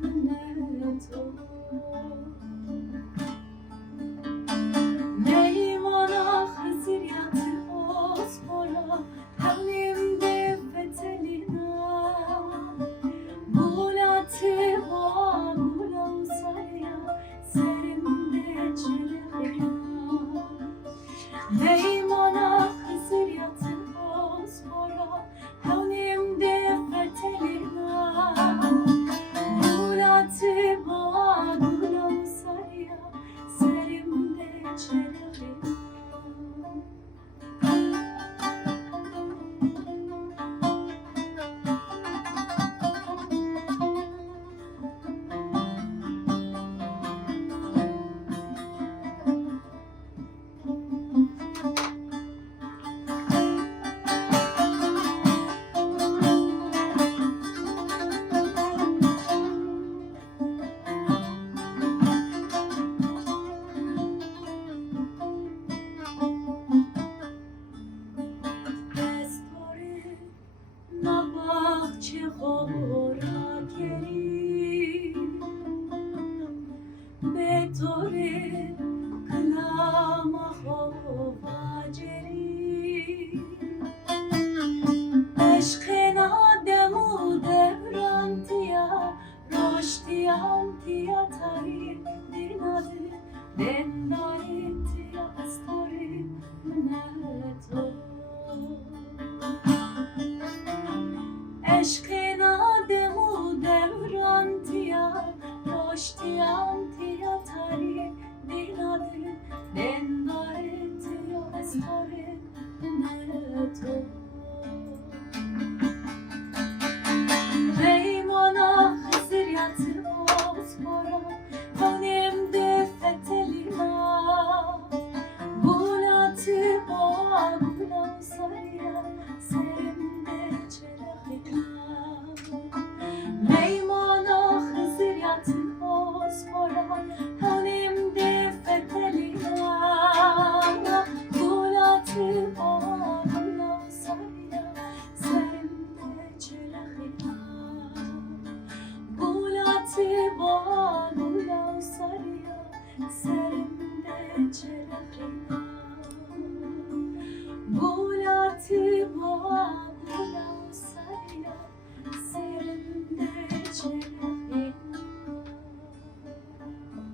neto Neymana hızriyatı osmora Havlimde fetelina Bulatı boğa bula usarya Serimde çelehina Neymana hızriyatı osmora Havlimde fetelina Bulatı boğa bula usarya Serimde çelehina Na bahçe hora geri Betore klama hova ceri Eşkena demu devrantiya Roştiyantiya tari dinadı Dendaritiya astori neto Eşkena demu devrantiya Roştiyantiya tari dinadı Dendaritiya astori neto Neymana hızriyatı osmora Hanemde fetelina Bulatı boğa bula usarya Serimde çelehina Neymana hızriyatı osmora Hanemde fetelina Bulatı boğa bula usarya Serimde çelehina Bulatı boğa bula usarya Serimde çelehina